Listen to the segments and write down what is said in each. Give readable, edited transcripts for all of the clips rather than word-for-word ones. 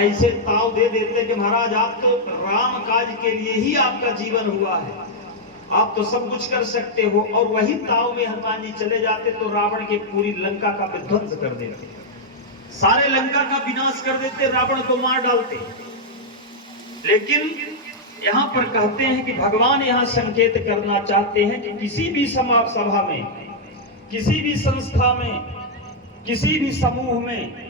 ऐसे ताव दे देते कि महाराज आप तो राम काज के लिए ही आपका जीवन हुआ है, आप तो सब कुछ कर सकते हो, और वही ताव में हनुमान जी चले जाते तो रावण के पूरी लंका का विध्वंस कर देते, सारे लंका का विनाश कर देते, रावण को मार डालते। लेकिन यहां पर कहते हैं कि भगवान यहां संकेत करना चाहते हैं कि किसी भी सभा में, किसी भी संस्था में, किसी भी समूह में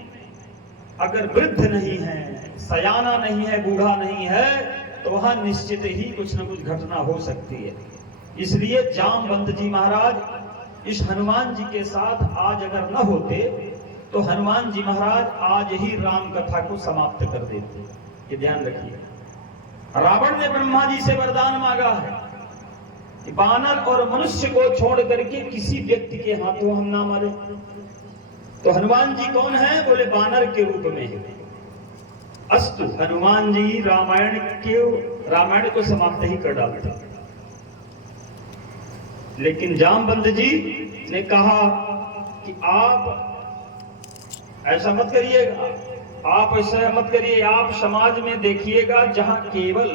अगर वृद्ध नहीं है, सयाना नहीं है, बूढ़ा नहीं है, तो वहां निश्चित ही कुछ न कुछ घटना हो सकती है। इसलिए जामवंत जी महाराज इस हनुमान जी के साथ आज अगर न होते तो हनुमान जी महाराज आज ही राम कथा को समाप्त कर देते। ये ध्यान रखिए। रावण ने ब्रह्मा जी से वरदान मांगा है कि बानर और मनुष्य को छोड़ करके किसी व्यक्ति के हाथों हम ना मारे। तो हनुमान जी कौन है? बोले बानर के रूप में है। अस्तु, हनुमान जी रामायण को समाप्त ही कर डालते। लेकिन जामवंत जी ने कहा कि आप ऐसा मत करिएगा, आप ऐसा मत करिए, आप समाज में देखिएगा जहां केवल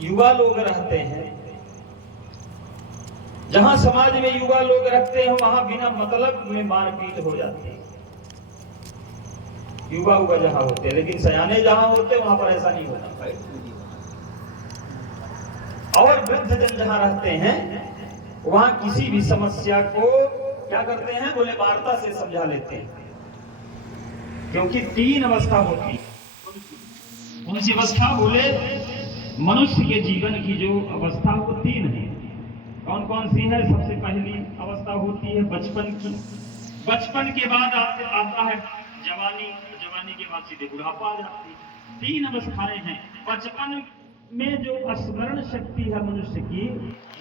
युवा लोग रहते हैं, जहां समाज में युवा लोग रखते हैं वहां बिना मतलब में मारपीट हो जाती है। युवा जहां होते हैं, लेकिन सयाने जहां होते हैं वहां पर ऐसा नहीं होता। और वृद्ध जन जहां रहते हैं वहां किसी भी समस्या को क्या करते हैं? बोले वार्ता से समझा लेते हैं। क्योंकि तीन अवस्था होती है। कौन सी अवस्था? बोले मनुष्य के जीवन की जो अवस्था वो तीन है। कौन कौन सी है? सबसे पहली अवस्था होती है बचपन की। बचपन के बाद आता है जवानी, जवानी के बाद सीधे बुढ़ापा आ जाती है। तीन अवस्थाएं हैं। बचपन में जो स्मरण शक्ति है मनुष्य की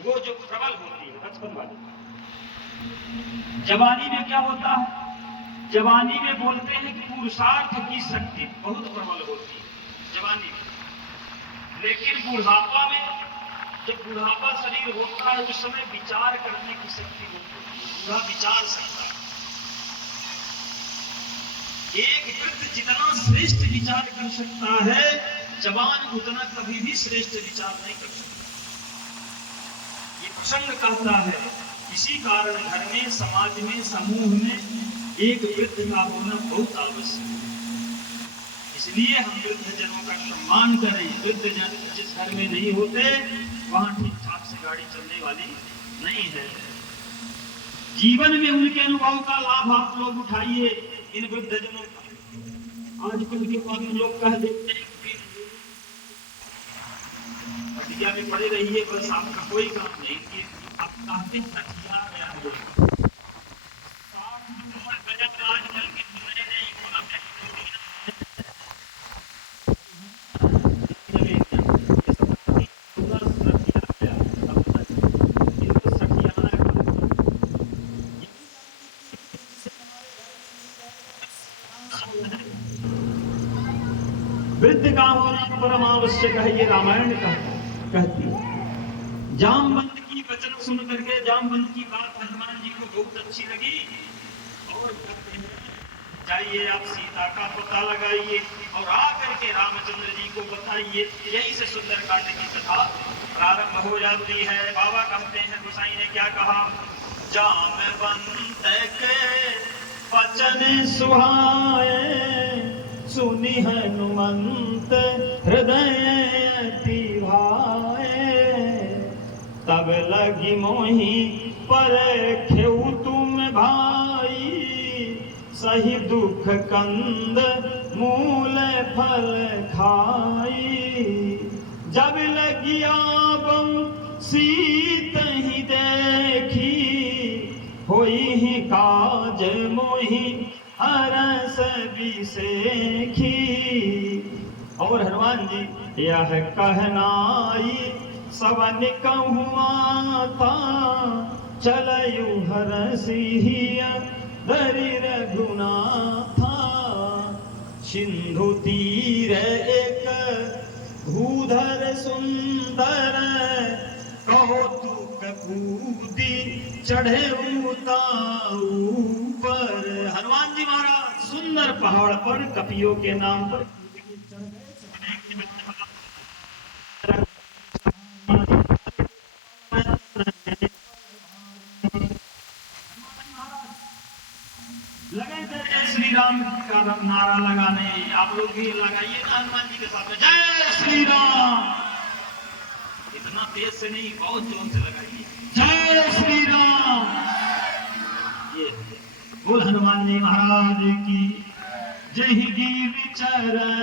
वो जो प्रबल होती है बचपन वाली। जवानी में क्या होता है? जवानी में बोलते हैं कि पुरुषार्थ की शक्ति बहुत प्रबल होती है जवानी में। लेकिन बुढ़ापा में, जब बुढ़ापा शरीर होता है उस समय विचार करने की शक्ति होती है, बूढ़ा विचार सकता है। एक वृद्ध जितना श्रेष्ठ विचार कर सकता है, जवान उतना कभी भी श्रेष्ठ विचार नहीं कर सकता। ये प्रसंग कहता है इसी कारण घर में, समाज में, समूह में एक वृद्ध का होना बहुत आवश्यक है। इसलिए हम वृद्ध जनों का सम्मान करें। वृद्ध जन जिस घर में नहीं होते वहां ठीक ठाक से गाड़ी चलने वाली नहीं है। जीवन में उनके अनुभव का लाभ आप लोग उठाइए इन वृद्ध जनों का। आजकल के बाद लोग कह देते हैं कि हटिया में पड़े रहिए, बस आपका कोई काम नहीं कि आप काफी तकिया गया है। आजकल के नए नए वृद्ध का होना परम आवश्यक है, ये रामायण कहती है। जामवंत की वचन सुन करके, जामवंत की बात हनुमान जी को बहुत अच्छी लगी और कहते हैं जाइए आप सीता का पता लगाइए और आकर के रामचंद्र जी को बताइए। यही से सुंदरकांड की कथा प्रारंभ हो जाती है। बाबा कहते हैं गोसाई ने क्या कहा? जामवंत के वचन सुहाए, सुनि हनुमंत हृदय अति भाए। तब लगी मोहि परखेउ तुम भाई, सही दुख कंद मूल फल खाई। जब लगी आबम सीत ही देखी, होई ही काज मोहि हरस बिसेखी। और हनुमान जी यह कहनाई सवन कहूँ माता, चलयु हरसिहिया धरि रघुनाथा। सिंधु तीर एक भूधर सुंदर, कौतुक कूदी चढ़े ऊपर। हनुमान जी महाराज सुंदर पहाड़ पर कपियों के नाम पर लगे थे जय श्री राम का नारा लगाने। आप लोग भी लगाइए ना हनुमान जी के साथ में, जय श्री राम। इतना तेज से नहीं, बहुत जोर से लगाइए, जय श्री राम। ये बोल हनुमान जी महाराज की जय। गिरिचरण